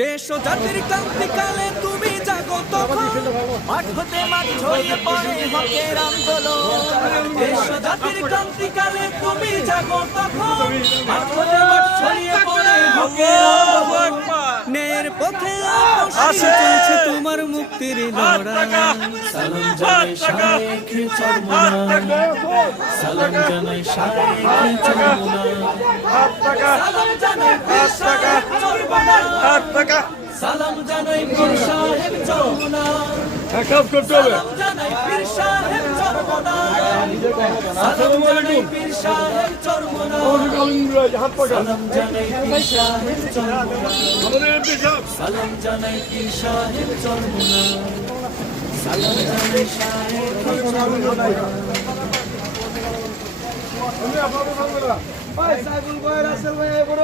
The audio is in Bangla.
দেশ ও জাতির ক্রান্তিকালে তুমি জাগো তখন, মাঠ হতে মাঠ ছড়িয়ে পড়ে হকের আন্দোলন। দেশ ও জাতির ক্রান্তিকালে তুমি জাগো তখন, মাঠ হতে মাঠ ছড়িয়ে পড়ে হকের আন্দোলন। ন্যায়ের পথে চলছে তোমার মুক্তির লড়াই। সালাম জানাই শায়েখ চরমোনাই, সালাম জানাই শায়েখ চরমোনাই, সালাম জানাই পীর সাহেব চরমোনাই, সালাম জানাই পীর সাহেব চরমোনাই, সালাম জানাই পীর সাহেব চরমোনাই, সালাম জানাই পীর সাহেব চরমোনাই, সালাম জানাই পীর সাহেব চরমোনাই, সালাম জানাই পীর সাহেব চরমোনাই, সালাম জানাই শায়েখ চরমোনাই। ভাই সাইফুল ভাই রাসেল ভাই বড়